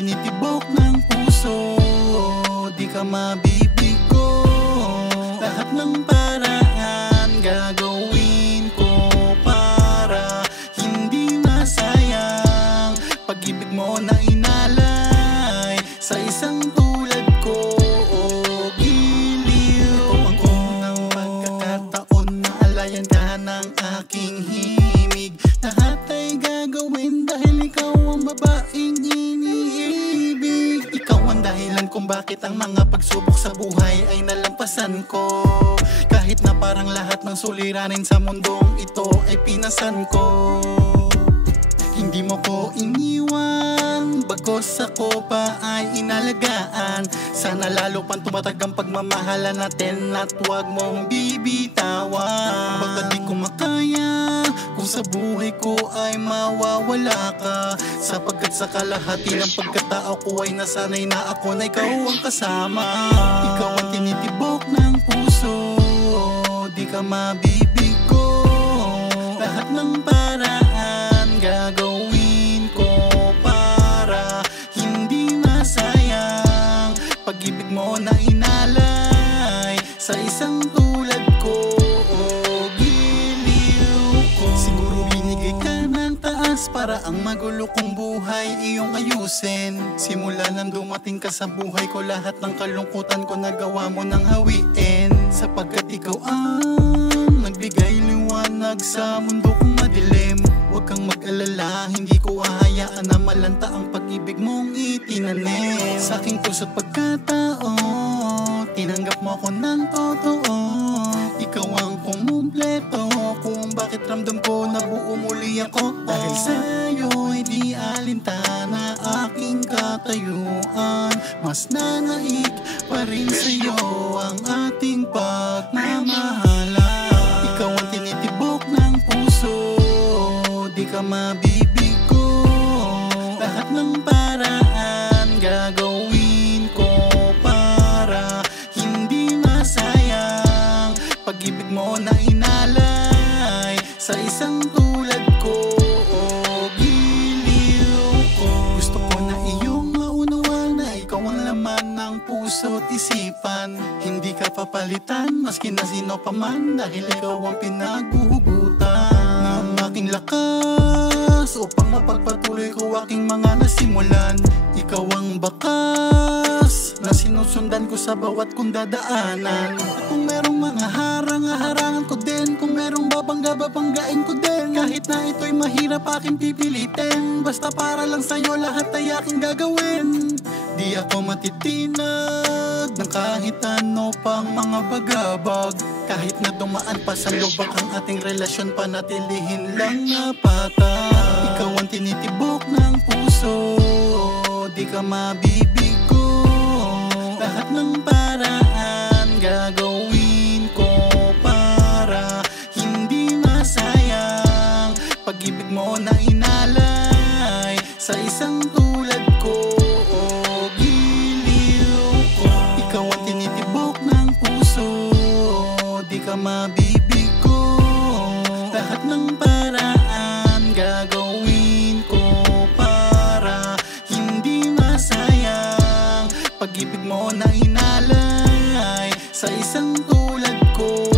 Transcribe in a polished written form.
tinitibok ng puso, di ka mabibigo. Lahat ng paraan gagawin ko para hindi masayang pag-ibig mo na inalay sa isang tulad ko. Giliw ako ng pagkakataon na alayan ka ng aking himig. Lahat ay gagawin dahil ikaw ang babaeng iniibig. Ikaw ang dahilan kung bakit ang mga pagsubok sa buhay ay nalampasan ko. Kahit na parang lahat ng suliranin sa mundong ito ay pinasan ko. Hindi mo ko iniwan, bagos ako pa ay inalagaan. Sana lalo pang tumatag ang pagmamahala natin at huwag mong bibitawan. Baka di ko makaya kung sa buhay ko ay mawawala ka, sapagkat sa kalahati ng pagkatao ko ay nasanay na ako na ikaw ang kasama. Ikaw ang tinitibok ng puso, di ka mabibigo. Lahat ng paraan gagawin ko para hindi masayang pag-ibig mo na inalay sa isang tulad ko. Giliw ko. Siguro binigay ka ng taas para ang magulo kong buhay iyong ayusin. Simula nang dumating ka sa buhay ko, lahat ng kalungkutan ko nagawa mo nang hawiin, sapagkat ikaw ang nagbigay liwanag sa mundo kong madilim. Huwag kang mag-alala, hindi ko hahayaan na malanta ang pag-ibig mong itinanim sa aking puso't pagkatao. Tinanggap mo ako ng totoo, ikaw ang kumumpleto kung bakit ramdam ko na buo muli ako. Dahil sa'yo'y di alintana aking katayuan, mas nanaig pa rin sa'yo ang ating pagmamahala. Ikaw ang tinitibok ng puso, di ka mabibigo. Lahat ng paraan gagawin ko para hindi masayang pag-ibig mo na inalay sa isang tulad ko. Giliw ko. Gusto ko na iyong maunawan na ikaw ang laman ng puso't isipan. Hindi ka papalitan maski na sino pa man, dahil ikaw ang pinaghuhugutan ng aking lakas upang mapagpatuloy ko aking mga nasimulan. Ikaw ang bakas na sinusundan ko sa bawat kong dadaanan. At kung merong mga harang-harangan ko din, kung merong babangga-babanggain ko din, kahit na ito'y mahirap aking pipilitin, basta para lang sa'yo lahat ay aking gagawin. Di ako matitinag ng kahit ano pang mga bagabag, kahit na dumaan pa sa lubak ang ating relasyon, panatilihin lang na patag. Ikaw ang tinitibok ng puso, di ka mabibigo. Lahat ng paraan gagawin ko para hindi masayang pag-ibig mo na inalay sa isang tulad ko. Giliw ko. Ikaw ang tinitibok ng puso, di ka mabibigo. Lahat ng paraan gagawin ko para hindi masayang pag-ibig mo na inalay sa isang tulad ko.